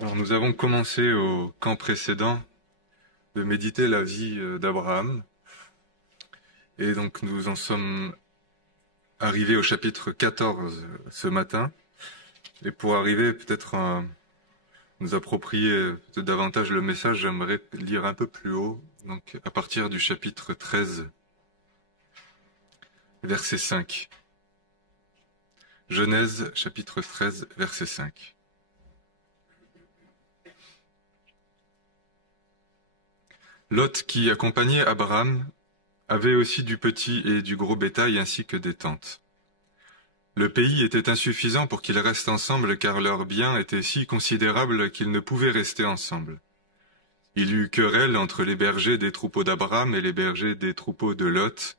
Alors nous avons commencé au camp précédent de méditer la vie d'Abraham et donc nous en sommes arrivés au chapitre 14 ce matin et pour arriver peut-être à nous approprier davantage le message, j'aimerais lire un peu plus haut, donc à partir du chapitre 13, verset 5. Genèse chapitre 13, verset 5. Lot, qui accompagnait Abraham, avait aussi du petit et du gros bétail ainsi que des tentes. Le pays était insuffisant pour qu'ils restent ensemble car leurs biens étaient si considérables qu'ils ne pouvaient rester ensemble. Il y eut querelle entre les bergers des troupeaux d'Abraham et les bergers des troupeaux de Lot.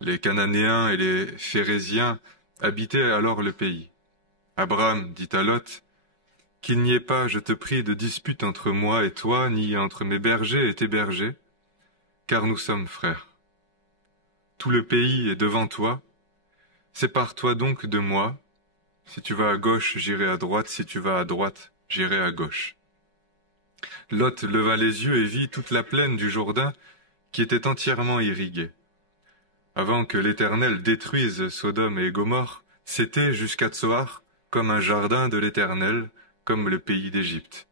Les Cananéens et les Phéréziens habitaient alors le pays. Abraham dit à Lot, « Qu'il n'y ait pas, je te prie, de dispute entre moi et toi, ni entre mes bergers et tes bergers, car nous sommes frères. Tout le pays est devant toi. Sépare-toi donc de moi. Si tu vas à gauche, j'irai à droite. Si tu vas à droite, j'irai à gauche. » Lot leva les yeux et vit toute la plaine du Jourdain qui était entièrement irriguée. Avant que l'Éternel détruise Sodome et Gomorrhe, c'était jusqu'à Tsoar comme un jardin de l'Éternel, comme le pays d'Égypte.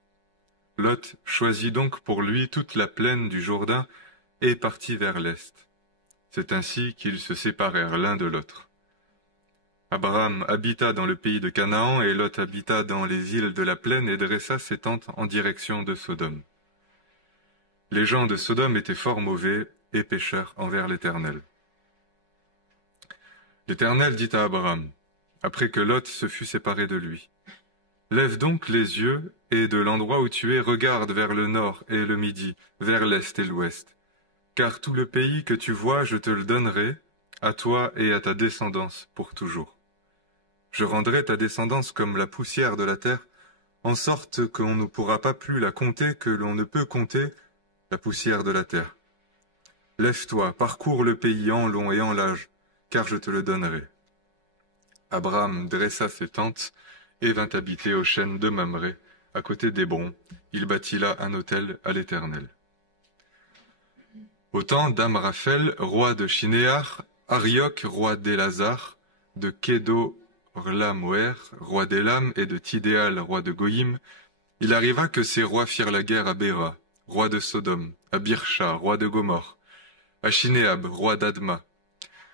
Lot choisit donc pour lui toute la plaine du Jourdain et partit vers l'est. C'est ainsi qu'ils se séparèrent l'un de l'autre. Abraham habita dans le pays de Canaan et Lot habita dans les îles de la plaine et dressa ses tentes en direction de Sodome. Les gens de Sodome étaient fort mauvais et pécheurs envers l'Éternel. L'Éternel dit à Abraham, après que Lot se fut séparé de lui, « Lève donc les yeux et de l'endroit où tu es, regarde vers le nord et le midi, vers l'est et l'ouest. Car tout le pays que tu vois, je te le donnerai, à toi et à ta descendance pour toujours. Je rendrai ta descendance comme la poussière de la terre, en sorte qu'on ne pourra pas plus la compter que l'on ne peut compter la poussière de la terre. Lève-toi, parcours le pays en long et en large, car je te le donnerai. » Abraham dressa ses tentes et vint habiter aux chênes de Mamré, à côté d'Hébron. Il bâtit là un autel à l'Éternel. Au temps d'Amraphel, roi de Shinéar, Arioc, roi d'Élazar, de Kédorlaomer, roi d'Élam, et de Tidéal, roi de Goïm, il arriva que ces rois firent la guerre à Béra, roi de Sodome, à Birsha, roi de Gomorrhe, à Shinéab, roi d'Adma,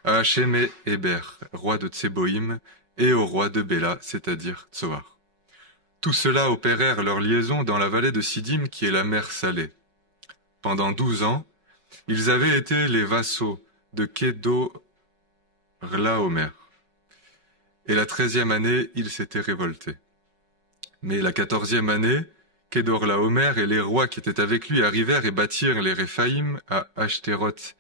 à Hachem-Héber, roi de Tseboïm, et au roi de Béla, c'est-à-dire Tsoar. Tous ceux-là opérèrent leur liaison dans la vallée de Siddim, qui est la mer Salée. Pendant 12 ans, ils avaient été les vassaux de Kédorlaomer. Et la 13e année, ils s'étaient révoltés. Mais la 14e année, Kédorlaomer et les rois qui étaient avec lui arrivèrent et bâtirent les Réphaïm à Ashtéroth,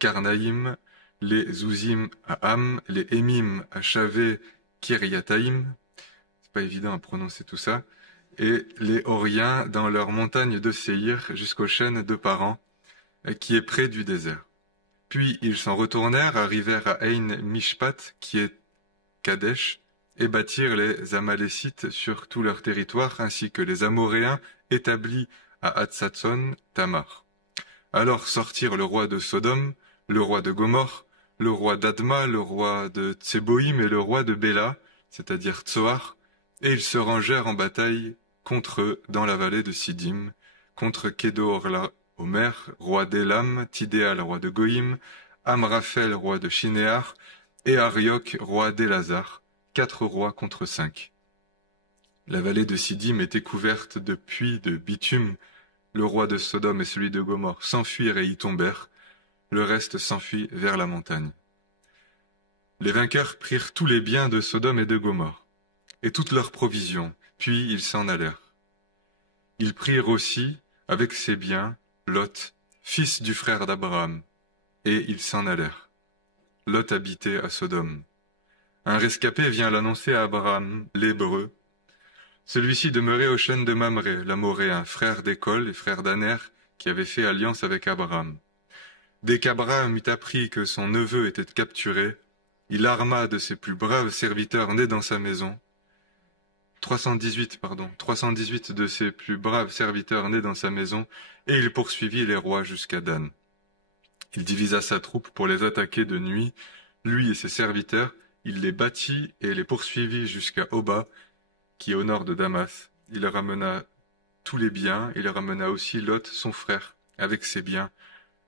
Karnaïm, les Zouzim à Ham, les Émim à Chavé, Kiryataïm, c'est pas évident à prononcer tout ça, et les Horiens dans leur montagne de Séhir jusqu'aux chênes de Paran, qui est près du désert. Puis ils s'en retournèrent, arrivèrent à Ein Mishpat, qui est Kadesh, et bâtirent les Amalécites sur tout leur territoire, ainsi que les Amoréens établis à Hatzatson, Tamar. Alors sortirent le roi de Sodome, le roi de Gomorrhe, le roi d'Adma, le roi de Tseboïm et le roi de Béla, c'est-à-dire Tsoar, et ils se rangèrent en bataille contre eux dans la vallée de Siddim, contre Kédorlaomer, roi d'Élam, Tidéal, roi de Goïm, Amraphel, roi de Shinéar, et Arioc, roi d'Élazar, 4 rois contre 5. La vallée de Siddim était couverte de puits de bitume. Le roi de Sodome et celui de Gomorrhe s'enfuirent et y tombèrent. Le reste s'enfuit vers la montagne. Les vainqueurs prirent tous les biens de Sodome et de Gomorrhe, et toutes leurs provisions, puis ils s'en allèrent. Ils prirent aussi, avec ses biens, Lot, fils du frère d'Abraham, et ils s'en allèrent. Lot habitait à Sodome. Un rescapé vient l'annoncer à Abraham, l'Hébreu. Celui-ci demeurait aux chênes de Mamré, l'Amoréen, frère d'École et frère d'Aner, qui avait fait alliance avec Abraham. Dès qu'Abraham eut appris que son neveu était capturé, il arma de ses plus braves serviteurs nés dans sa maison 318 de ses plus braves serviteurs nés dans sa maison, et il poursuivit les rois jusqu'à Dan. Il divisa sa troupe pour les attaquer de nuit, lui et ses serviteurs, il les battit et les poursuivit jusqu'à Oba, qui est au nord de Damas. Il ramena tous les biens, il ramena aussi Lot, son frère, avec ses biens,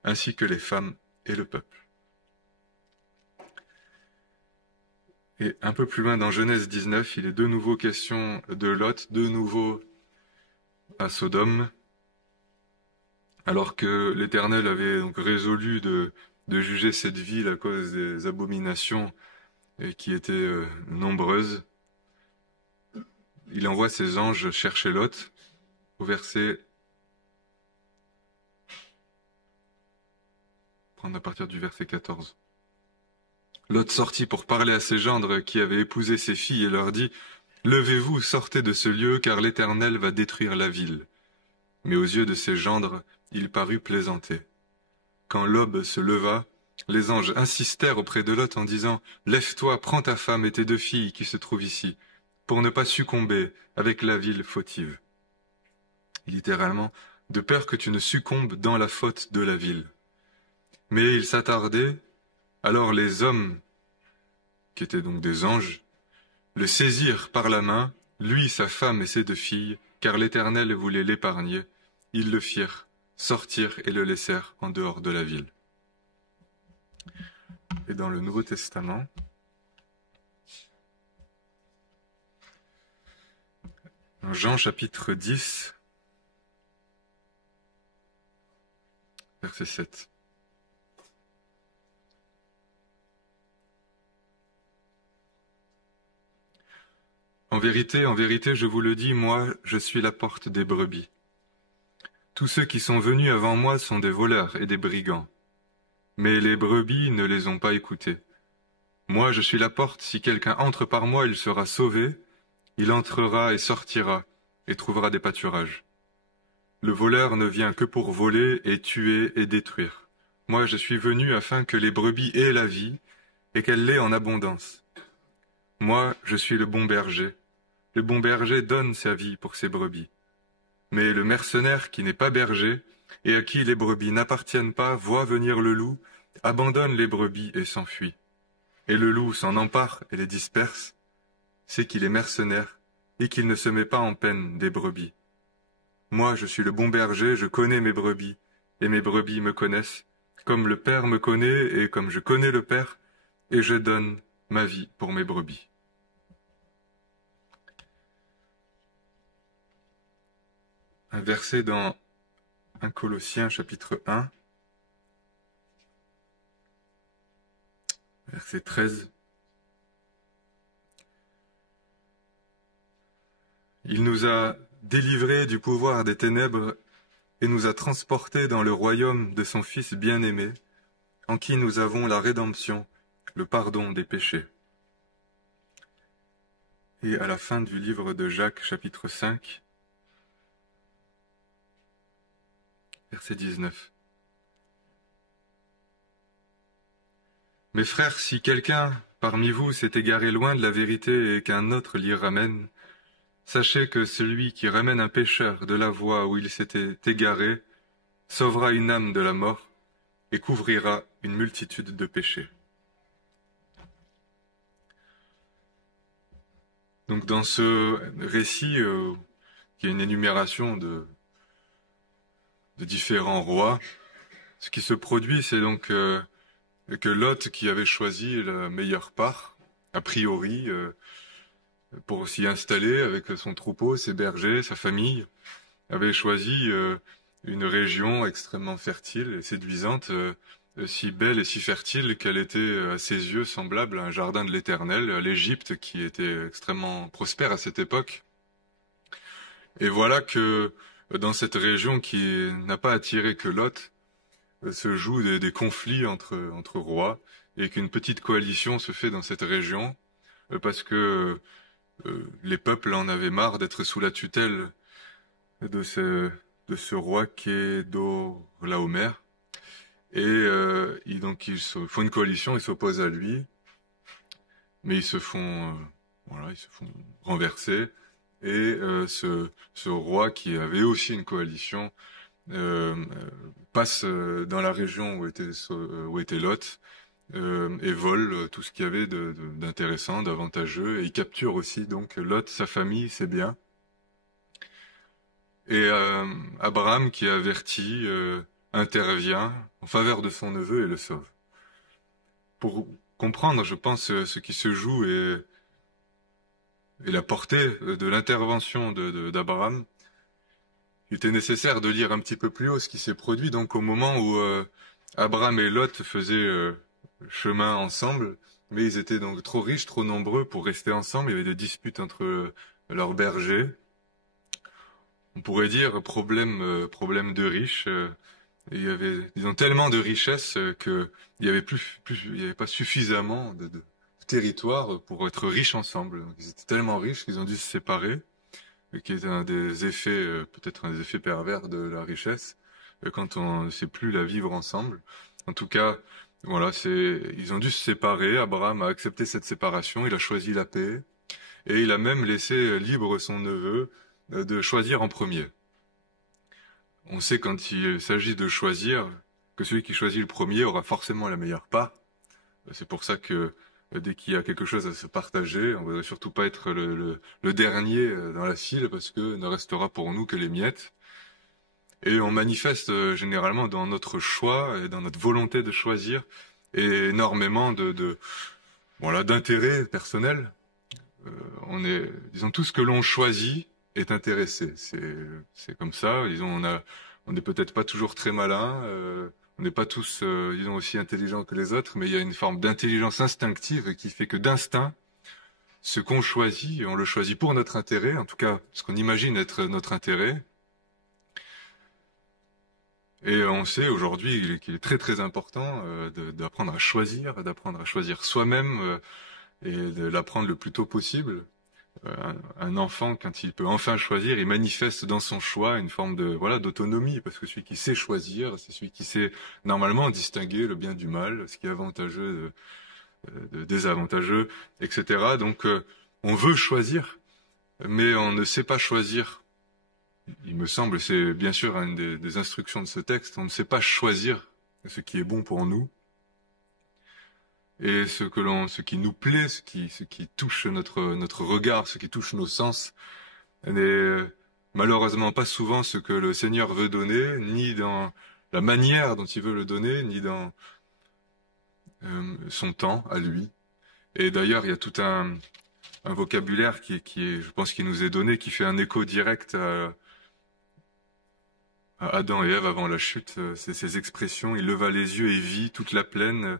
ainsi que les femmes et le peuple. Et un peu plus loin dans Genèse 19, il est de nouveau question de Lot, de nouveau à Sodome, alors que l'Éternel avait donc résolu de juger cette ville à cause des abominations qui étaient nombreuses. Il envoie ses anges chercher Lot au verset... Prendre à partir du verset 14. Lot sortit pour parler à ses gendres qui avaient épousé ses filles et leur dit « Levez-vous, sortez de ce lieu, car l'Éternel va détruire la ville. » Mais aux yeux de ses gendres, il parut plaisanter. Quand l'aube se leva, les anges insistèrent auprès de Lot en disant « Lève-toi, prends ta femme et tes 2 filles qui se trouvent ici, pour ne pas succomber avec la ville fautive. » Littéralement, de peur que tu ne succombes dans la faute de la ville. Mais il s'attardait. Alors les hommes, qui étaient donc des anges, le saisirent par la main, lui, sa femme et ses 2 filles, car l'Éternel voulait l'épargner. Ils le firent sortir et le laissèrent en dehors de la ville. Et dans le Nouveau Testament, en Jean chapitre 10, verset 7. En vérité, je vous le dis, moi, je suis la porte des brebis. Tous ceux qui sont venus avant moi sont des voleurs et des brigands. Mais les brebis ne les ont pas écoutés. Moi, je suis la porte, si quelqu'un entre par moi, il sera sauvé, il entrera et sortira, et trouvera des pâturages. Le voleur ne vient que pour voler et tuer et détruire. Moi, je suis venu afin que les brebis aient la vie, et qu'elle l'ait en abondance. Moi, je suis le bon berger. Le bon berger donne sa vie pour ses brebis. Mais le mercenaire qui n'est pas berger, et à qui les brebis n'appartiennent pas, voit venir le loup, abandonne les brebis et s'enfuit. Et le loup s'en empare et les disperse. C'est qu'il est mercenaire, et qu'il ne se met pas en peine des brebis. Moi, je suis le bon berger, je connais mes brebis, et mes brebis me connaissent, comme le Père me connaît, et comme je connais le Père, et je donne ma vie pour mes brebis. Un verset dans 1 Colossiens chapitre 1, verset 13. Il nous a délivrés du pouvoir des ténèbres et nous a transportés dans le royaume de son Fils bien-aimé, en qui nous avons la rédemption, le pardon des péchés. Et à la fin du livre de Jacques, chapitre 5, verset 19. Mes frères, si quelqu'un parmi vous s'est égaré loin de la vérité et qu'un autre l'y ramène, sachez que celui qui ramène un pécheur de la voie où il s'était égaré sauvera une âme de la mort et couvrira une multitude de péchés. Donc dans ce récit, qui est une énumération de différents rois, ce qui se produit, c'est donc que Lot, qui avait choisi la meilleure part, a priori, pour s'y installer avec son troupeau, ses bergers, sa famille, avait choisi une région extrêmement fertile et séduisante, si belle et si fertile qu'elle était à ses yeux semblable à un jardin de l'Éternel, à l'Égypte qui était extrêmement prospère à cette époque. Et voilà que dans cette région qui n'a pas attiré que Lot, se jouent des conflits entre rois et qu'une petite coalition se fait dans cette région parce que les peuples en avaient marre d'être sous la tutelle de ce roi qui est Kedorlaomer. Et donc ils font une coalition, ils s'opposent à lui, mais ils se font renverser. et ce roi qui avait aussi une coalition passe dans la région où était Lot et vole tout ce qu'il y avait d'intéressant, d'avantageux, et il capture aussi donc Lot, sa famille, ses biens. Et Abraham, qui est averti, intervient en faveur de son neveu et le sauve. Pour comprendre, je pense, ce qui se joue et la portée de l'intervention d'Abraham, il était nécessaire de lire un petit peu plus haut ce qui s'est produit. Donc au moment où Abraham et Lot faisaient chemin ensemble, mais ils étaient donc trop riches, trop nombreux pour rester ensemble. Il y avait des disputes entre leurs bergers. On pourrait dire problème de riches. Il y avait, disons, tellement de richesses que il y avait pas suffisamment de territoire pour être riches ensemble. Donc, ils étaient tellement riches qu'ils ont dû se séparer, qui est un des effets, peut-être un des effets pervers de la richesse, quand on ne sait plus la vivre ensemble. En tout cas, voilà, ils ont dû se séparer. Abraham a accepté cette séparation. Il a choisi la paix et il a même laissé libre son neveu de choisir en premier. On sait quand il s'agit de choisir que celui qui choisit le premier aura forcément la meilleure part. C'est pour ça que dès qu'il y a quelque chose à se partager, on ne voudrait surtout pas être le dernier dans la file parce que ne restera pour nous que les miettes. Et on manifeste généralement dans notre choix et dans notre volonté de choisir énormément voilà, d'intérêt personnel. Disons, tout ce que l'on choisit est intéressé. C'est comme ça. Disons, on n'est peut-être pas toujours très malin. On n'est pas tous, disons, aussi intelligents que les autres, mais il y a une forme d'intelligence instinctive qui fait que d'instinct, ce qu'on choisit, on le choisit pour notre intérêt, en tout cas, ce qu'on imagine être notre intérêt. Et on sait aujourd'hui qu'il est très très important d'apprendre à choisir soi-même et de l'apprendre le plus tôt possible. Un enfant, quand il peut enfin choisir, il manifeste dans son choix une forme d'autonomie, parce que celui qui sait choisir, c'est celui qui sait normalement distinguer le bien du mal, ce qui est avantageux de désavantageux, etc. Donc on veut choisir, mais on ne sait pas choisir. Il me semble, c'est bien sûr une des instructions de ce texte, on ne sait pas choisir ce qui est bon pour nous. Et ce qui nous plaît, ce qui touche notre regard, ce qui touche nos sens, n'est malheureusement pas souvent ce que le Seigneur veut donner, ni dans la manière dont il veut le donner, ni dans son temps à lui. Et d'ailleurs, il y a tout un vocabulaire qui est, je pense, qui nous est donné, qui fait un écho direct à Adam et Ève avant la chute. C'est ces expressions, il leva les yeux et vit toute la plaine.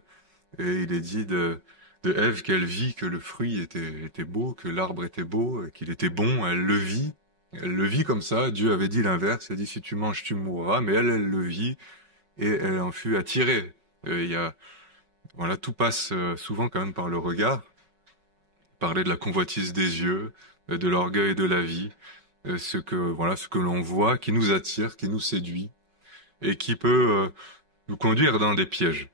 Et il est dit de Ève qu'elle vit que le fruit était beau, que l'arbre était beau, qu'il était bon, elle le vit. Elle le vit comme ça. Dieu avait dit l'inverse. Il a dit si tu manges, tu mourras. Mais elle le vit et elle en fut attirée. Voilà, tout passe souvent quand même par le regard. Parler de la convoitise des yeux, de l'orgueil de la vie, ce que l'on voit, qui nous attire, qui nous séduit et qui peut nous conduire dans des pièges.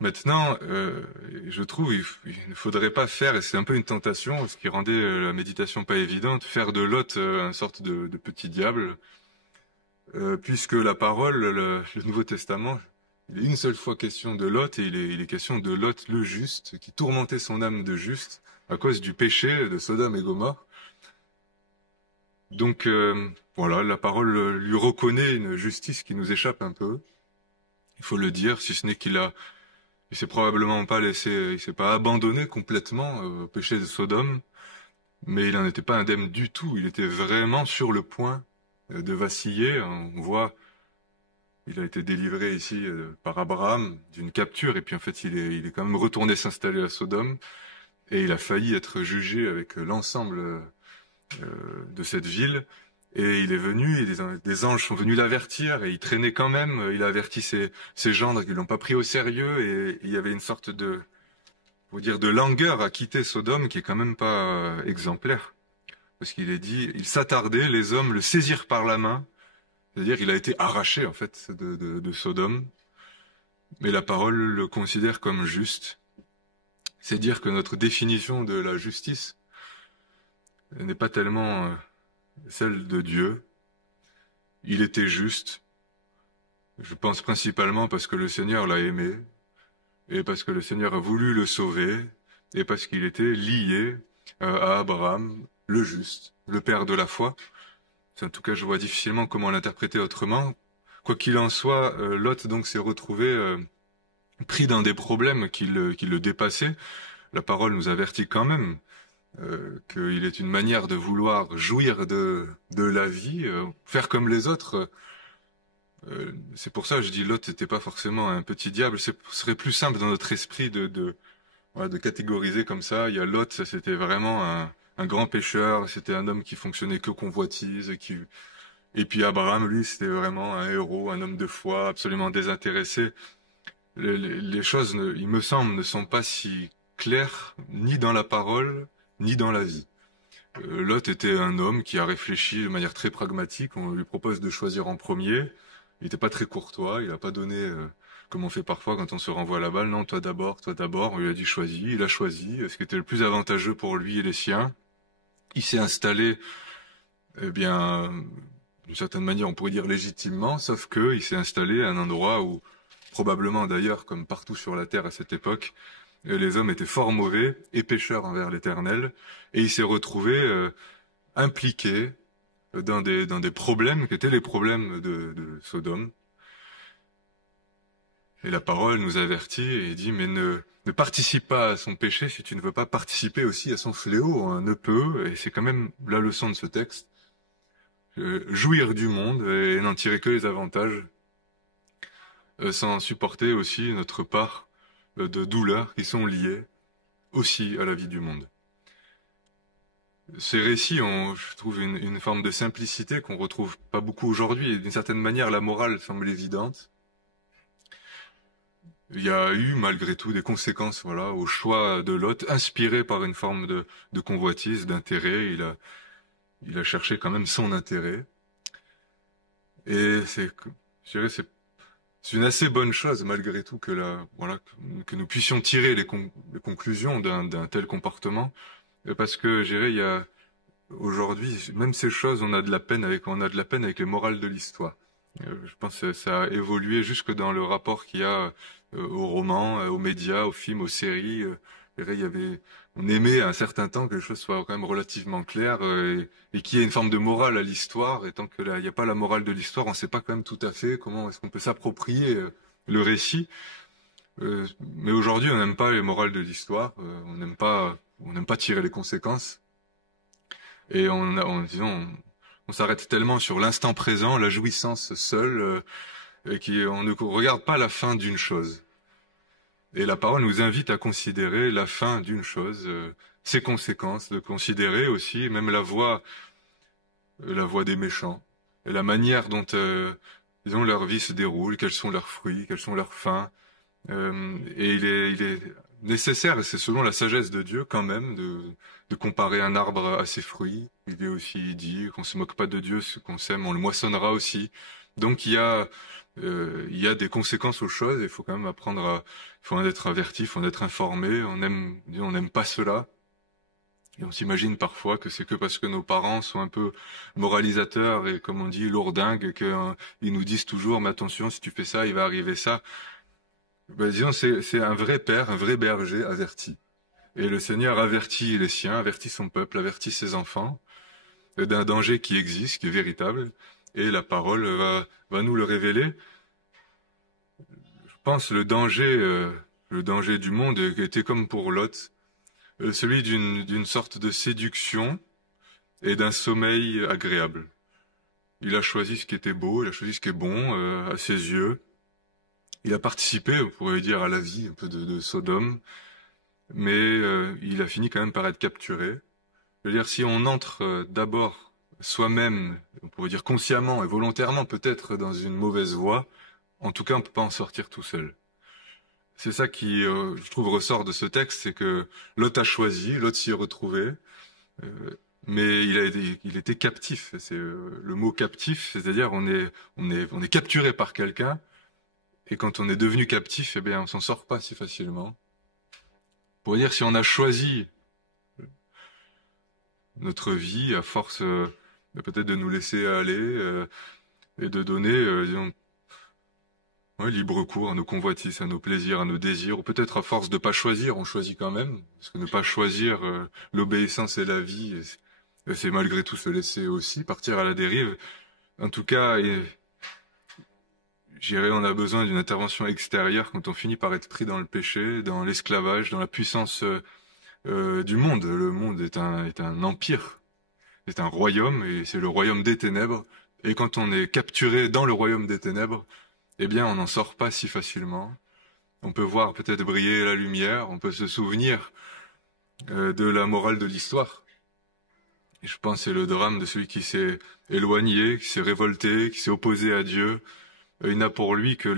Maintenant, je trouve il ne faudrait pas faire, et c'est un peu une tentation, ce qui rendait la méditation pas évidente, faire de Lot une sorte de petit diable, puisque la parole, le Nouveau Testament, il est une seule fois question de Lot, et il est question de Lot le juste, qui tourmentait son âme de juste à cause du péché de Sodome et Gomorrhe. Donc voilà, la parole lui reconnaît une justice qui nous échappe un peu, il faut le dire, si ce n'est il s'est probablement pas il s'est pas abandonné complètement au péché de Sodome, mais il n'en était pas indemne du tout. Il était vraiment sur le point de vaciller. On voit, il a été délivré ici par Abraham d'une capture, et puis en fait il est quand même retourné s'installer à Sodome, et il a failli être jugé avec l'ensemble de cette ville. Et il est venu, et des anges sont venus l'avertir, et il traînait quand même. Il a averti ses gendres qui l'ont pas pris au sérieux, et il y avait une sorte de langueur à quitter Sodome qui est quand même pas exemplaire. Parce qu'il est dit, il s'attardait, les hommes le saisirent par la main, c'est-à-dire il a été arraché en fait de Sodome, mais la parole le considère comme juste. C'est dire que notre définition de la justice n'est pas tellement celle de Dieu. Il était juste. Je pense principalement parce que le Seigneur l'a aimé, et parce que le Seigneur a voulu le sauver, et parce qu'il était lié à Abraham, le juste, le père de la foi. En tout cas, je vois difficilement comment l'interpréter autrement. Quoi qu'il en soit, Lot donc s'est retrouvé pris dans des problèmes qui le dépassaient. La parole nous avertit quand même qu'il est une manière de vouloir jouir de la vie, faire comme les autres. C'est pour ça que je dis Lot n'était pas forcément un petit diable. Ce serait plus simple dans notre esprit voilà, de catégoriser comme ça. Il y a Lot, c'était vraiment un grand pécheur, c'était un homme qui fonctionnait que convoitise, et puis Abraham, lui, c'était vraiment un héros, un homme de foi, absolument désintéressé. Les choses, il me semble, ne sont pas si claires, ni dans la parole, ni dans la vie. Lot était un homme qui a réfléchi de manière très pragmatique. On lui propose de choisir en premier. Il n'était pas très courtois. Il n'a pas donné, comme on fait parfois quand on se renvoie la balle. Non, toi d'abord, toi d'abord. On lui a dit choisis. Il a choisi ce qui était le plus avantageux pour lui et les siens. Il s'est installé, eh bien, d'une certaine manière, on pourrait dire légitimement, sauf que il s'est installé à un endroit où, probablement d'ailleurs, comme partout sur la terre à cette époque, les hommes étaient fort mauvais et pécheurs envers l'Éternel, et il s'est retrouvé impliqué dans des problèmes qui étaient les problèmes de Sodome. Et la parole nous avertit et dit, mais ne participe pas à son péché si tu ne veux pas participer aussi à son fléau, hein, ne peut, et c'est quand même la leçon de ce texte, jouir du monde et n'en tirer que les avantages, sans supporter aussi notre part de douleurs qui sont liées aussi à la vie du monde. Ces récits ont, je trouve, une forme de simplicité qu'on retrouve pas beaucoup aujourd'hui, et d'une certaine manière, la morale semble évidente. Il y a eu, malgré tout, des conséquences, voilà, au choix de Lot, inspiré par une forme de convoitise, d'intérêt. Il a cherché quand même son intérêt. Et je dirais, c'est une assez bonne chose, malgré tout, voilà, que nous puissions tirer les conclusions d'un tel comportement. Parce que, je dirais, il y a, aujourd'hui, même ces choses, on a de la peine avec les morales de l'histoire. Je pense que ça a évolué jusque dans le rapport qu'il y a aux romans, aux médias, aux films, aux séries. Je dirais, on aimait à un certain temps que les choses soient quand même relativement claires et qu'il y ait une forme de morale à l'histoire. Et tant que là, il n'y a pas la morale de l'histoire, on ne sait pas quand même tout à fait comment est-ce qu'on peut s'approprier le récit. Mais aujourd'hui, on n'aime pas les morales de l'histoire. On n'aime pas tirer les conséquences. Et disons, on s'arrête tellement sur l'instant présent, la jouissance seule, on ne regarde pas la fin d'une chose. Et la parole nous invite à considérer la fin d'une chose, ses conséquences, de considérer aussi même la voie des méchants, et la manière dont, disons, leur vie se déroule, quels sont leurs fruits, quelles sont leurs fins. Et il est nécessaire, et c'est selon la sagesse de Dieu quand même, de comparer un arbre à ses fruits. Il est aussi dit qu'on se moque pas de Dieu, ce qu'on sème, on le moissonnera aussi. Donc il y a des conséquences aux choses, et il faut quand même il faut en être averti, il faut en être informé. On n'aime pas cela. Et on s'imagine parfois que c'est que parce que nos parents sont un peu moralisateurs et, comme on dit, lourdingues, qu'ils nous disent toujours, mais attention, si tu fais ça, il va arriver ça. Ben, disons, c'est un vrai père, un vrai berger averti. Et le Seigneur avertit les siens, avertit son peuple, avertit ses enfants d'un danger qui existe, qui est véritable. Et la parole va nous le révéler. Je pense le danger du monde était comme pour Lot, celui d'une sorte de séduction et d'un sommeil agréable. Il a choisi ce qui était beau, il a choisi ce qui est bon à ses yeux. Il a participé, on pourrait dire, à la vie un peu de Sodome, mais il a fini quand même par être capturé. Je veux dire, si on entre d'abord soi-même, on pourrait dire consciemment et volontairement peut-être dans une mauvaise voie, en tout cas on ne peut pas en sortir tout seul. C'est ça qui, je trouve, ressort de ce texte, c'est que Lot a choisi, Lot s'y est retrouvé, mais il était captif. C'est le mot captif, c'est-à-dire on est capturé par quelqu'un, et quand on est devenu captif, eh bien on s'en sort pas si facilement. Pour dire, si on a choisi notre vie à force peut-être de nous laisser aller et de donner, disons, ouais, libre cours à nos convoitises, à nos plaisirs, à nos désirs, ou peut-être à force de pas choisir, on choisit quand même, parce que ne pas choisir l'obéissance et la vie, et c'est malgré tout se laisser aussi partir à la dérive. En tout cas, je dirais, on a besoin d'une intervention extérieure quand on finit par être pris dans le péché, dans l'esclavage, dans la puissance du monde. Le monde est un empire, c'est un royaume, et c'est le royaume des ténèbres. Et quand on est capturé dans le royaume des ténèbres, eh bien, on n'en sort pas si facilement. On peut voir peut-être briller la lumière, on peut se souvenir de la morale de l'histoire. Et je pense que c'est le drame de celui qui s'est éloigné, qui s'est révolté, qui s'est opposé à Dieu. Il n'a pour lui que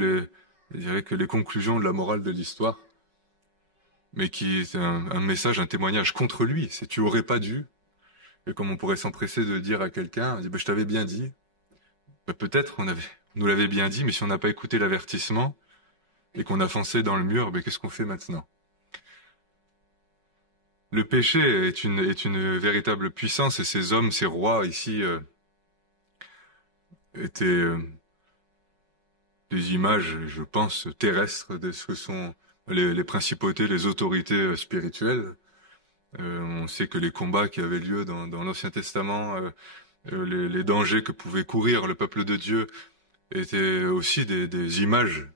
je dirais que les conclusions de la morale de l'histoire, mais qui est un message, un témoignage contre lui. C'est tu aurais pas dû. Et comme on pourrait s'empresser de dire à quelqu'un, je t'avais bien dit. Peut-être on nous l'avait bien dit, mais si on n'a pas écouté l'avertissement et qu'on a foncé dans le mur, qu'est-ce qu'on fait maintenant? Le péché est une véritable puissance et ces hommes, ces rois ici étaient des images, je pense, terrestres de ce que sont les principautés, les autorités spirituelles. On sait que les combats qui avaient lieu dans l'Ancien Testament, les dangers que pouvait courir le peuple de Dieu étaient aussi des images,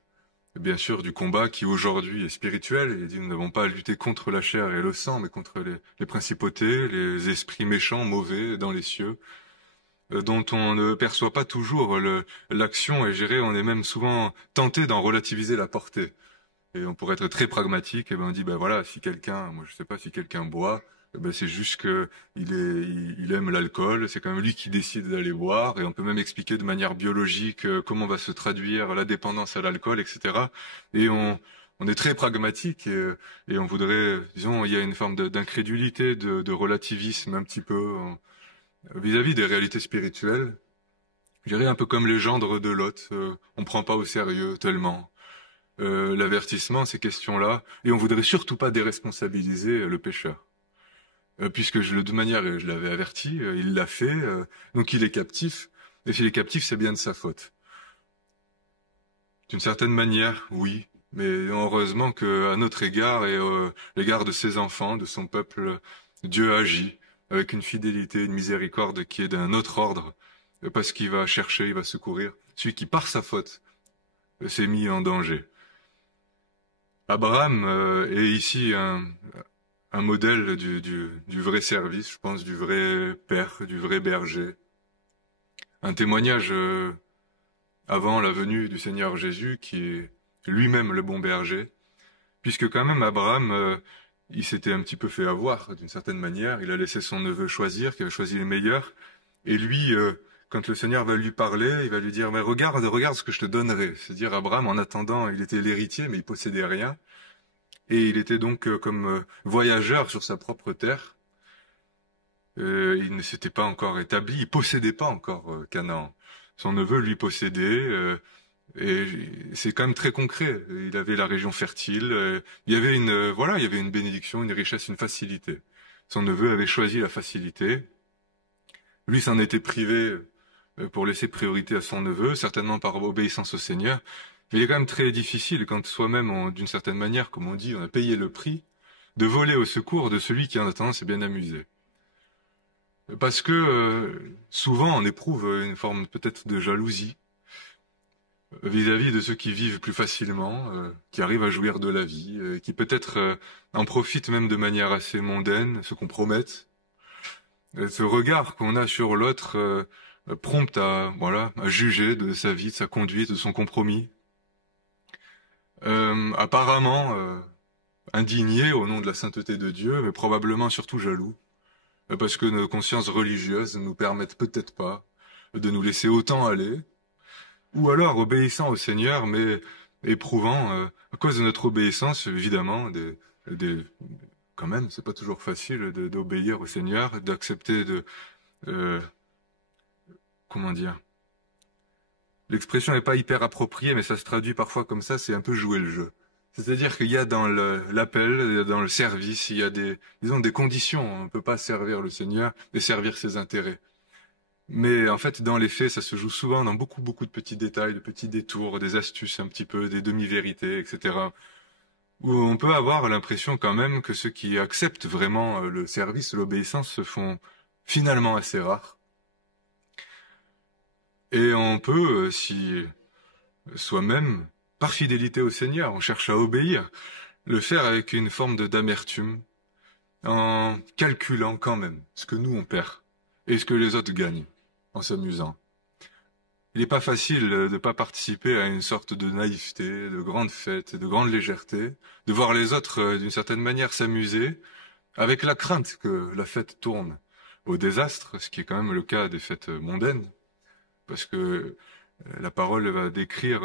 bien sûr, du combat qui aujourd'hui est spirituel. Il dit nous n'avons pas à lutter contre la chair et le sang, mais contre les principautés, les esprits méchants, mauvais dans les cieux, dont on ne perçoit pas toujours l'action et gérer. On est même souvent tenté d'en relativiser la portée. Et on pourrait être très pragmatique, et on dit, voilà, si quelqu'un, moi je sais pas, si quelqu'un boit, c'est juste que il aime l'alcool, c'est quand même lui qui décide d'aller boire, et on peut même expliquer de manière biologique comment va se traduire la dépendance à l'alcool, etc. Et on est très pragmatique, et on voudrait, disons, il y a une forme d'incrédulité, de relativisme un petit peu vis-à-vis des réalités spirituelles. Je dirais un peu comme les gendres de Lot, on prend pas au sérieux tellement l'avertissement, ces questions-là, et on voudrait surtout pas déresponsabiliser le pécheur. Puisque de toute manière, je l'avais averti, il l'a fait, donc il est captif, et s'il est captif, c'est bien de sa faute. D'une certaine manière, oui, mais heureusement qu'à notre égard et l'égard de ses enfants, de son peuple, Dieu agit avec une fidélité, une miséricorde qui est d'un autre ordre, parce qu'il va chercher, il va secourir celui qui, par sa faute, s'est mis en danger. Abraham est ici un modèle du vrai service, je pense, du vrai père, du vrai berger. Un témoignage avant la venue du Seigneur Jésus, qui est lui-même le bon berger, puisque quand même Abraham, il s'était un petit peu fait avoir d'une certaine manière. Il a laissé son neveu choisir, qui avait choisi le meilleur, et lui, quand le Seigneur va lui parler, il va lui dire, mais regarde ce que je te donnerai. C'est-à-dire Abraham, en attendant, il était l'héritier, mais il possédait rien. Et il était donc comme voyageur sur sa propre terre. Il ne s'était pas encore établi, il possédait pas encore Canaan. Son neveu lui possédait, et c'est quand même très concret. Il avait la région fertile, il y avait il y avait une bénédiction, une richesse, une facilité. Son neveu avait choisi la facilité. Lui s'en était privé pour laisser priorité à son neveu, certainement par obéissance au Seigneur. Mais il est quand même très difficile quand soi-même, d'une certaine manière, comme on dit, on a payé le prix, de voler au secours de celui qui en attendant s'est bien amusé. Parce que souvent on éprouve une forme peut-être de jalousie vis-à-vis de ceux qui vivent plus facilement, qui arrivent à jouir de la vie, qui peut-être en profitent même de manière assez mondaine, se compromettent. Ce regard qu'on a sur l'autre prompt à juger de sa vie, de sa conduite, de son compromis. Apparemment indigné au nom de la sainteté de Dieu, mais probablement surtout jaloux, parce que nos consciences religieuses ne nous permettent peut-être pas de nous laisser autant aller, ou alors obéissant au Seigneur, mais éprouvant, à cause de notre obéissance, évidemment, quand même, c'est pas toujours facile d'obéir au Seigneur, d'accepter comment dire, l'expression n'est pas hyper appropriée, mais ça se traduit parfois comme ça, c'est un peu jouer le jeu. C'est-à-dire qu'il y a dans l'appel, dans le service, il y a disons, des conditions. On ne peut pas servir le Seigneur et servir ses intérêts. Mais en fait, dans les faits, ça se joue souvent dans beaucoup, beaucoup de petits détails, de petits détours, des astuces un petit peu, des demi-vérités, etc. Où on peut avoir l'impression quand même que ceux qui acceptent vraiment le service, l'obéissance, se font finalement assez rares. Et on peut, si soi-même, par fidélité au Seigneur, on cherche à obéir, le faire avec une forme d'amertume, en calculant quand même ce que nous on perd et ce que les autres gagnent, en s'amusant. Il n'est pas facile de ne pas participer à une sorte de naïveté, de grande fête, de grande légèreté, de voir les autres, d'une certaine manière, s'amuser, avec la crainte que la fête tourne au désastre, ce qui est quand même le cas des fêtes mondaines, parce que la parole va décrire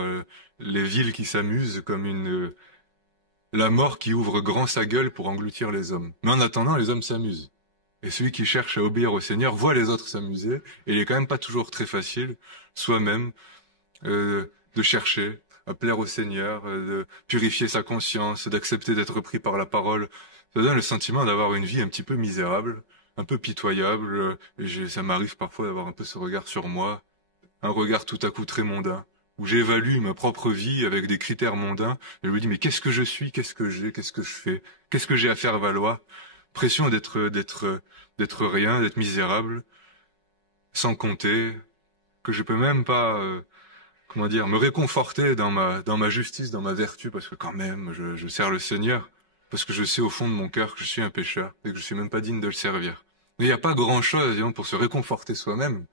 les villes qui s'amusent comme la mort qui ouvre grand sa gueule pour engloutir les hommes. Mais en attendant, les hommes s'amusent. Et celui qui cherche à obéir au Seigneur voit les autres s'amuser, et il est quand même pas toujours très facile, soi-même, de chercher à plaire au Seigneur, de purifier sa conscience, d'accepter d'être pris par la parole. Ça donne le sentiment d'avoir une vie un petit peu misérable, un peu pitoyable, et ça m'arrive parfois d'avoir un peu ce regard sur moi, un regard tout à coup très mondain, où j'évalue ma propre vie avec des critères mondains, et je me dis, mais qu'est-ce que je suis, qu'est-ce que j'ai, qu'est-ce que je fais, qu'est-ce que j'ai à faire valoir? Pression d'être rien, d'être misérable, sans compter, que je peux même pas, comment dire, me réconforter dans ma justice, dans ma vertu, parce que quand même, je sers le Seigneur, parce que je sais au fond de mon cœur que je suis un pécheur, et que je suis même pas digne de le servir. Mais il n'y a pas grand-chose, disons, pour se réconforter soi-même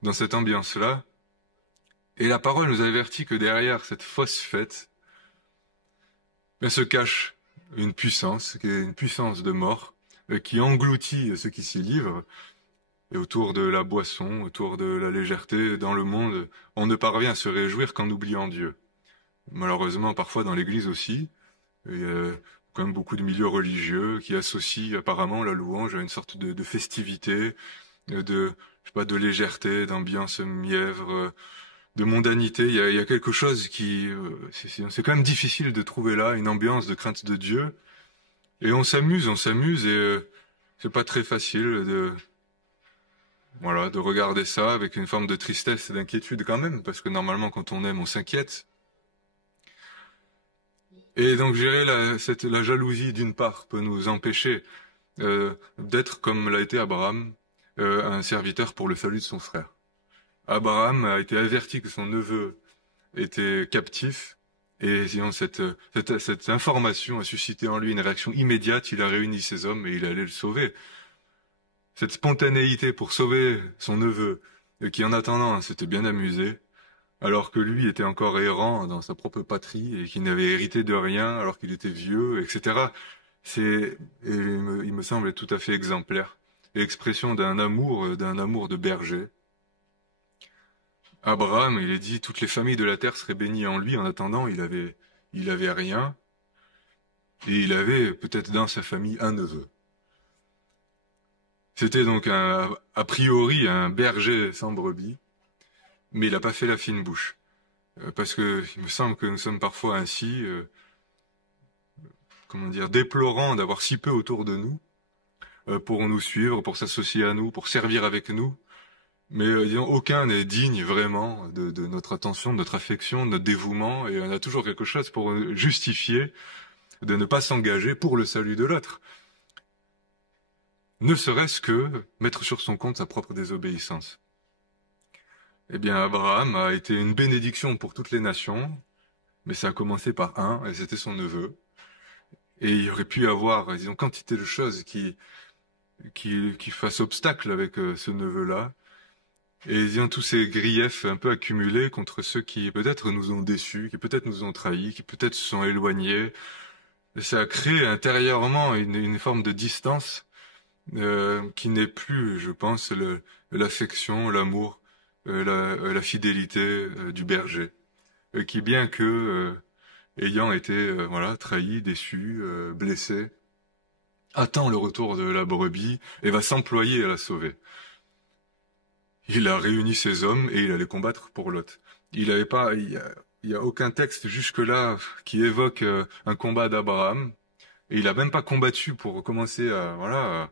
dans cette ambiance-là. Et la parole nous avertit que derrière cette fausse fête, se cache une puissance, qui est une puissance de mort, qui engloutit ceux qui s'y livrent. Et autour de la boisson, autour de la légèreté, dans le monde, on ne parvient à se réjouir qu'en oubliant Dieu. Malheureusement, parfois dans l'Église aussi, il y a quand même beaucoup de milieux religieux qui associent apparemment la louange à une sorte de festivité, je sais pas, de légèreté, d'ambiance mièvre, de mondanité. Il y a quelque chose qui, c'est quand même difficile de trouver là une ambiance de crainte de Dieu. Et on s'amuse, et c'est pas très facile de regarder ça avec une forme de tristesse et d'inquiétude quand même, parce que normalement quand on aime, on s'inquiète. Et donc gérer la jalousie d'une part peut nous empêcher d'être comme l'a été Abraham, un serviteur pour le salut de son frère. Abraham a été averti que son neveu était captif, et cette information a suscité en lui une réaction immédiate. Il a réuni ses hommes et il allait le sauver. Cette spontanéité pour sauver son neveu, qui en attendant s'était bien amusé, alors que lui était encore errant dans sa propre patrie et qu'il n'avait hérité de rien alors qu'il était vieux, etc. Il me semble tout à fait exemplaire. L'expression d'un amour de berger. Abraham, il est dit, toutes les familles de la terre seraient bénies en lui. En attendant, il avait rien, et il avait peut-être dans sa famille un neveu. C'était donc a priori un berger sans brebis, mais il n'a pas fait la fine bouche. Parce que il me semble que nous sommes parfois ainsi, déplorant d'avoir si peu autour de nous, pour nous suivre, pour s'associer à nous, pour servir avec nous. Mais disons, aucun n'est digne vraiment de notre attention, de notre affection, de notre dévouement, et on a toujours quelque chose pour justifier de ne pas s'engager pour le salut de l'autre. Ne serait-ce que mettre sur son compte sa propre désobéissance. Eh bien, Abraham a été une bénédiction pour toutes les nations, mais ça a commencé par un, et c'était son neveu. Et il aurait pu y avoir, disons, quantité de choses qui fassent obstacle avec ce neveu-là. Et disons, tous ces griefs un peu accumulés contre ceux qui peut-être nous ont déçus, qui peut-être nous ont trahis, qui peut-être se sont éloignés. Et ça a créé intérieurement une forme de distance qui n'est plus, je pense, l'affection, l'amour, la fidélité du berger, qui bien que ayant été trahi, déçu, blessé, attend le retour de la brebis et va s'employer à la sauver. Il a réuni ses hommes et il allait combattre pour l'autre. Il n'avait pas, il y a aucun texte jusque-là qui évoque un combat d'Abraham. Et il a même pas combattu pour commencer à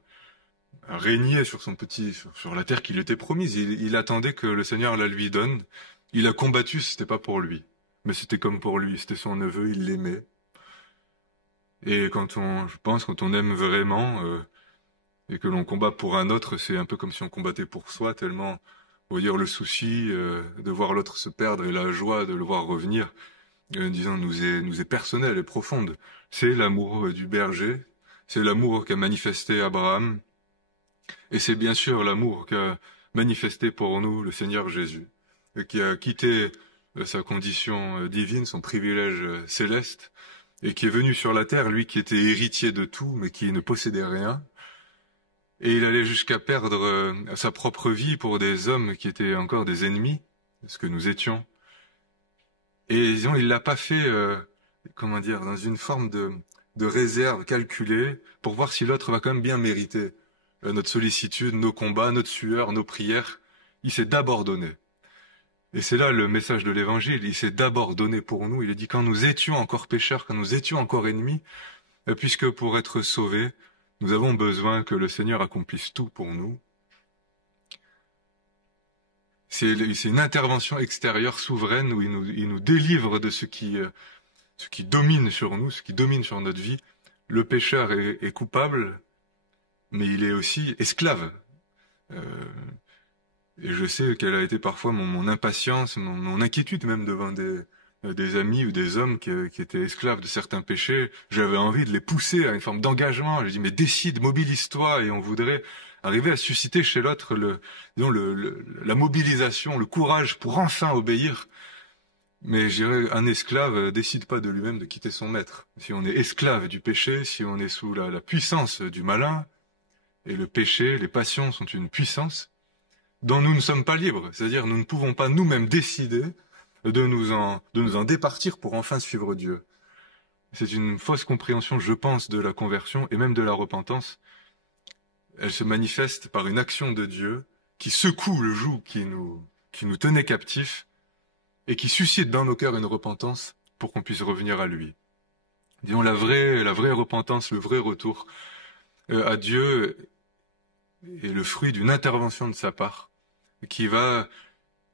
régner sur sur la terre qui lui était promise. Il attendait que le Seigneur la lui donne. Il a combattu, c'était pas pour lui. Mais c'était comme pour lui, c'était son neveu, il l'aimait. Et je pense, quand on aime vraiment, et que l'on combat pour un autre, c'est un peu comme si on combattait pour soi, tellement, on va dire, le souci de voir l'autre se perdre et la joie de le voir revenir, disons, nous est personnelle et profonde. C'est l'amour du berger, c'est l'amour qu'a manifesté Abraham, et c'est bien sûr l'amour qu'a manifesté pour nous le Seigneur Jésus, qui a quitté sa condition divine, son privilège céleste, et qui est venu sur la terre, lui qui était héritier de tout, mais qui ne possédait rien. Et il allait jusqu'à perdre sa propre vie pour des hommes qui étaient encore des ennemis, ce que nous étions. Et disons, il l'a pas fait, comment dire, dans une forme de réserve calculée, pour voir si l'autre va quand même bien mériter notre sollicitude, nos combats, notre sueur, nos prières. Il s'est d'abord donné. Et c'est là le message de l'Évangile. Il s'est d'abord donné pour nous. Il a dit quand nous étions encore pécheurs, quand nous étions encore ennemis, puisque pour être sauvés, nous avons besoin que le Seigneur accomplisse tout pour nous. C'est une intervention extérieure souveraine où il nous délivre de ce qui domine sur nous, ce qui domine sur notre vie. Le pécheur est coupable, mais il est aussi esclave. Et je sais quelle a été parfois mon impatience, mon inquiétude même devant des amis ou des hommes qui étaient esclaves de certains péchés. J'avais envie de les pousser à une forme d'engagement. Je dis mais décide, mobilise-toi, et on voudrait arriver à susciter chez l'autre la mobilisation, le courage pour enfin obéir. Mais je dirais, un esclave décide pas de lui-même de quitter son maître. Si on est esclave du péché, si on est sous la puissance du malin, et le péché, les passions sont une puissance dont nous ne sommes pas libres. C'est-à-dire, nous ne pouvons pas nous-mêmes décider de nous en départir pour enfin suivre Dieu. C'est une fausse compréhension, je pense, de la conversion et même de la repentance. Elle se manifeste par une action de Dieu qui secoue le joug qui nous tenait captifs et qui suscite dans nos cœurs une repentance pour qu'on puisse revenir à lui. Disons, la vraie repentance, le vrai retour à Dieu est le fruit d'une intervention de sa part qui va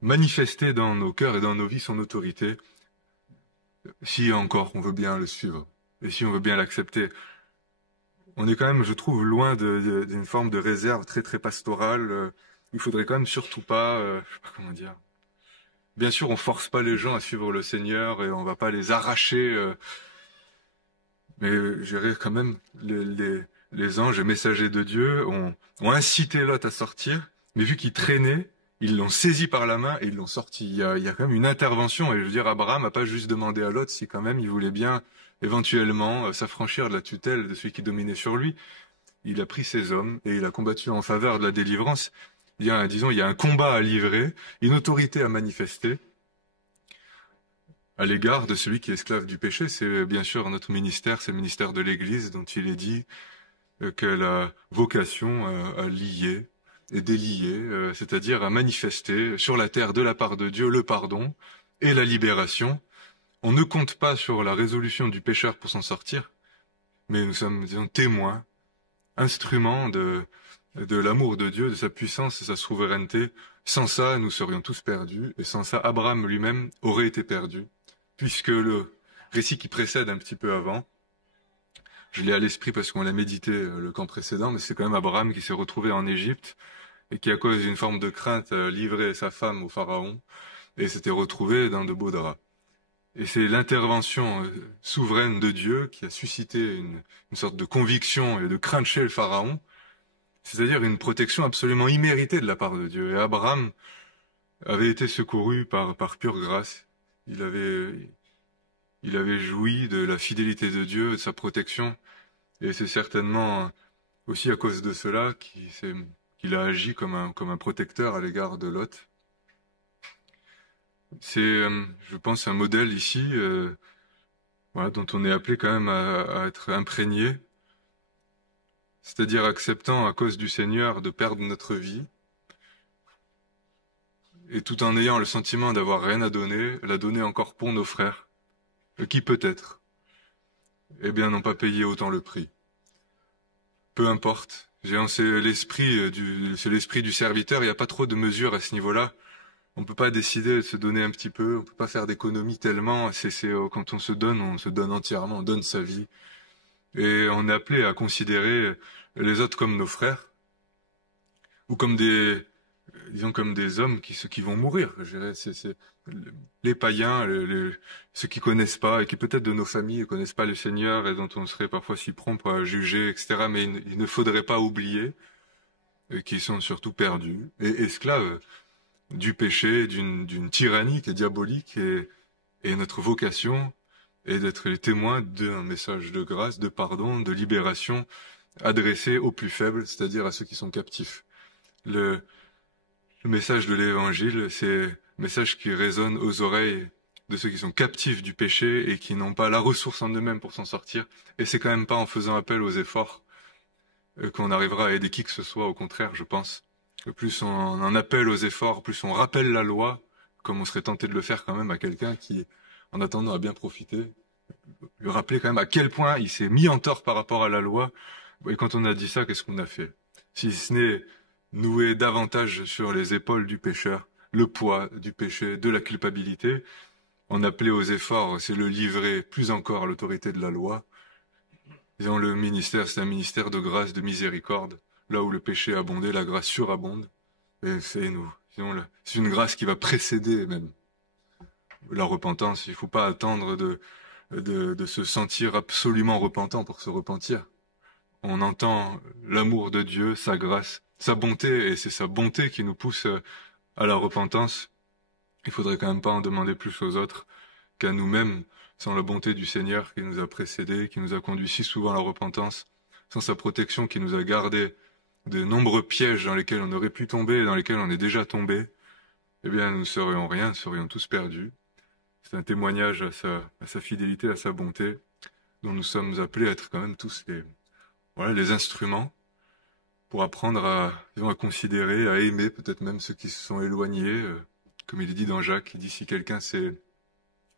manifester dans nos cœurs et dans nos vies son autorité, si encore on veut bien le suivre et si on veut bien l'accepter. On est quand même, je trouve, loin d'une forme de réserve très très pastorale. Il faudrait quand même surtout pas, je sais pas comment dire. Bien sûr, on force pas les gens à suivre le Seigneur et on va pas les arracher, mais je dirais quand même les anges et messagers de Dieu ont incité Lot à sortir, mais vu qu'il traînait, ils l'ont saisi par la main et ils l'ont sorti. Il y a quand même une intervention, et je veux dire, Abraham n'a pas juste demandé à Lot si quand même il voulait bien éventuellement s'affranchir de la tutelle de celui qui dominait sur lui. Il a pris ses hommes et il a combattu en faveur de la délivrance. Il y a un combat à livrer, une autorité à manifester à l'égard de celui qui est esclave du péché. C'est bien sûr notre ministère, c'est le ministère de l'Église dont il est dit qu'elle a vocation à lier et délier, c'est-à-dire à manifester sur la terre de la part de Dieu le pardon et la libération. On ne compte pas sur la résolution du pécheur pour s'en sortir, mais nous sommes, disons, témoins, instruments de l'amour de Dieu, de sa puissance, de sa souveraineté. Sans ça, nous serions tous perdus, et sans ça, Abraham lui-même aurait été perdu, puisque le récit qui précède un petit peu avant, je l'ai à l'esprit parce qu'on l'a médité le camp précédent, mais c'est quand même Abraham qui s'est retrouvé en Égypte et qui, à cause d'une forme de crainte, livrait sa femme au pharaon et s'était retrouvé dans de beaux draps. Et c'est l'intervention souveraine de Dieu qui a suscité une sorte de conviction et de crainte chez le pharaon, c'est-à-dire une protection absolument imméritée de la part de Dieu. Et Abraham avait été secouru par pure grâce. Il avait joui de la fidélité de Dieu, de sa protection, et c'est certainement aussi à cause de cela qu'il a agi comme un protecteur à l'égard de Lot. C'est, je pense, un modèle ici, dont on est appelé quand même à être imprégné, c'est-à-dire acceptant à cause du Seigneur de perdre notre vie, et tout en ayant le sentiment d'avoir rien à donner, la donner encore pour nos frères, qui peut-être, eh bien, n'ont pas payé autant le prix. Peu importe. C'est l'esprit du serviteur. Il n'y a pas trop de mesures à ce niveau-là. On peut pas décider de se donner un petit peu. On peut pas faire d'économie tellement. Quand on se donne entièrement. On donne sa vie. Et on est appelé à considérer les autres comme nos frères ou comme disons comme des hommes ceux qui vont mourir. Je dirais, les païens, ceux qui connaissent pas et qui peut-être de nos familles ne connaissent pas le Seigneur et dont on serait parfois si prompt à juger, etc. Mais il ne faudrait pas oublier qu'ils sont surtout perdus et esclaves du péché, d'une tyrannie qui est diabolique et notre vocation est d'être les témoins d'un message de grâce, de pardon, de libération adressé aux plus faibles, c'est-à-dire à ceux qui sont captifs. Le message de l'Évangile, c'est un message qui résonne aux oreilles de ceux qui sont captifs du péché et qui n'ont pas la ressource en eux-mêmes pour s'en sortir. Et c'est quand même pas en faisant appel aux efforts qu'on arrivera à aider qui que ce soit, au contraire, je pense. Plus on en appelle aux efforts, plus on rappelle la loi, comme on serait tenté de le faire quand même à quelqu'un qui, en attendant, a bien profité, lui rappeler quand même à quel point il s'est mis en tort par rapport à la loi. Et quand on a dit ça, qu'est-ce qu'on a fait? Si ce n'est nouer davantage sur les épaules du pécheur le poids du péché, de la culpabilité, en appeler aux efforts, c'est le livrer plus encore à l'autorité de la loi. Disons, le ministère, c'est un ministère de grâce, de miséricorde. Là où le péché abondait, la grâce surabonde. Et c'est une grâce qui va précéder même la repentance. Il ne faut pas attendre de se sentir absolument repentant pour se repentir. On entend l'amour de Dieu, sa grâce, sa bonté, et c'est sa bonté qui nous pousse à la repentance. Il faudrait quand même pas en demander plus aux autres qu'à nous-mêmes, sans la bonté du Seigneur qui nous a précédés, qui nous a conduits si souvent à la repentance, sans sa protection qui nous a gardés de nombreux pièges dans lesquels on aurait pu tomber et dans lesquels on est déjà tombé, eh bien nous ne serions rien, nous serions tous perdus. C'est un témoignage à sa fidélité, à sa bonté, dont nous sommes appelés à être quand même tous les instruments pour apprendre à considérer, à aimer peut-être même ceux qui se sont éloignés, comme il est dit dans Jacques, il dit si quelqu'un s'est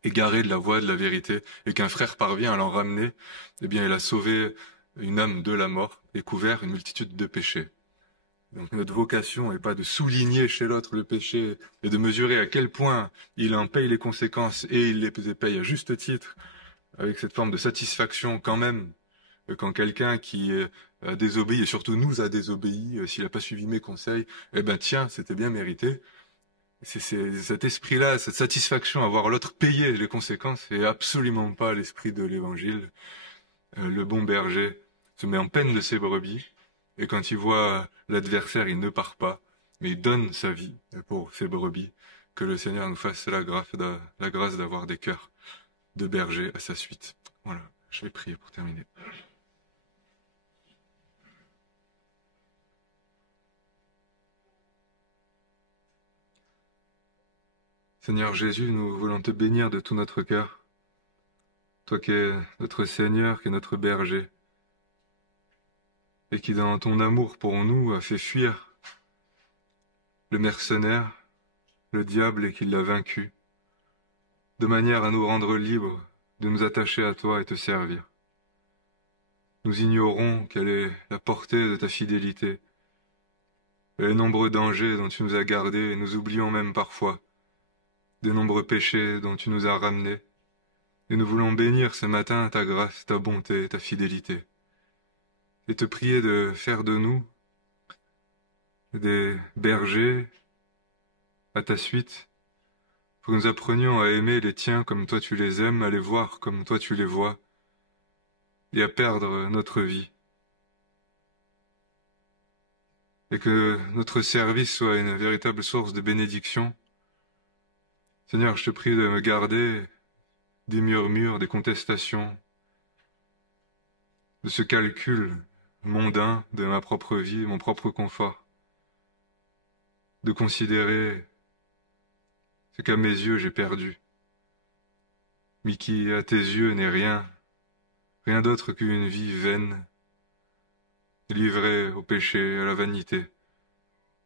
égaré de la voie de la vérité et qu'un frère parvient à l'en ramener, eh bien il a sauvé une âme de la mort et couvert une multitude de péchés. Donc notre vocation n'est pas de souligner chez l'autre le péché et de mesurer à quel point il en paye les conséquences et il les paye à juste titre, avec cette forme de satisfaction quand même, quand quelqu'un qui a désobéi et surtout nous a désobéi, s'il n'a pas suivi mes conseils, eh ben tiens, c'était bien mérité. C'est cet esprit-là, cette satisfaction à voir l'autre payer les conséquences, et absolument pas l'esprit de l'Évangile. Le bon berger se met en peine de ses brebis, et quand il voit l'adversaire, il ne part pas, mais il donne sa vie pour ses brebis. Que le Seigneur nous fasse la grâce d'avoir des cœurs de berger à sa suite. Voilà, je vais prier pour terminer. Seigneur Jésus, nous voulons te bénir de tout notre cœur. Toi qui es notre Seigneur, qui es notre berger, et qui dans ton amour pour nous a fait fuir le mercenaire, le diable, et qui l'a vaincu, de manière à nous rendre libres, de nous attacher à toi et te servir. Nous ignorons quelle est la portée de ta fidélité, et les nombreux dangers dont tu nous as gardés, et nous oublions même parfois des nombreux péchés dont tu nous as ramenés, et nous voulons bénir ce matin ta grâce, ta bonté, ta fidélité, et te prier de faire de nous des bergers à ta suite, pour que nous apprenions à aimer les tiens comme toi tu les aimes, à les voir comme toi tu les vois, et à perdre notre vie. Et que notre service soit une véritable source de bénédiction. Seigneur, je te prie de me garder des murmures, des contestations, de ce calcul mondain de ma propre vie, mon propre confort, de considérer ce qu'à mes yeux j'ai perdu, mais qui à tes yeux n'est rien d'autre qu'une vie vaine, livrée au péché, à la vanité.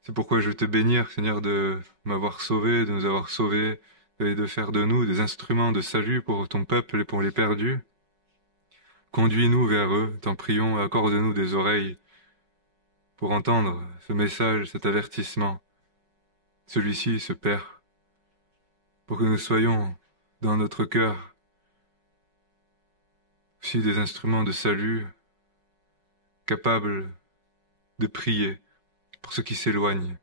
C'est pourquoi je veux te bénir, Seigneur, de m'avoir sauvé, de nous avoir sauvés, et de faire de nous des instruments de salut pour ton peuple et pour les perdus. Conduis-nous vers eux, t'en prions, et accorde-nous des oreilles pour entendre ce message, cet avertissement. Celui-ci se perd, pour que nous soyons dans notre cœur aussi des instruments de salut, capables de prier pour ceux qui s'éloignent,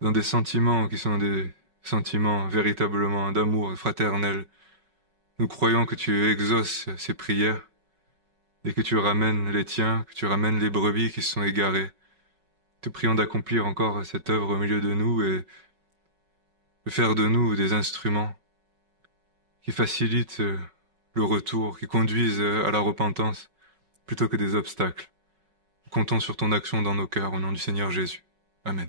dans des sentiments qui sont des sentiments véritablement d'amour fraternel. Nous croyons que tu exauces ces prières et que tu ramènes les tiens, que tu ramènes les brebis qui se sont égarées. Te prions d'accomplir encore cette œuvre au milieu de nous et de faire de nous des instruments qui facilitent le retour, qui conduisent à la repentance plutôt que des obstacles. Comptons sur ton action dans nos cœurs au nom du Seigneur Jésus. Amen.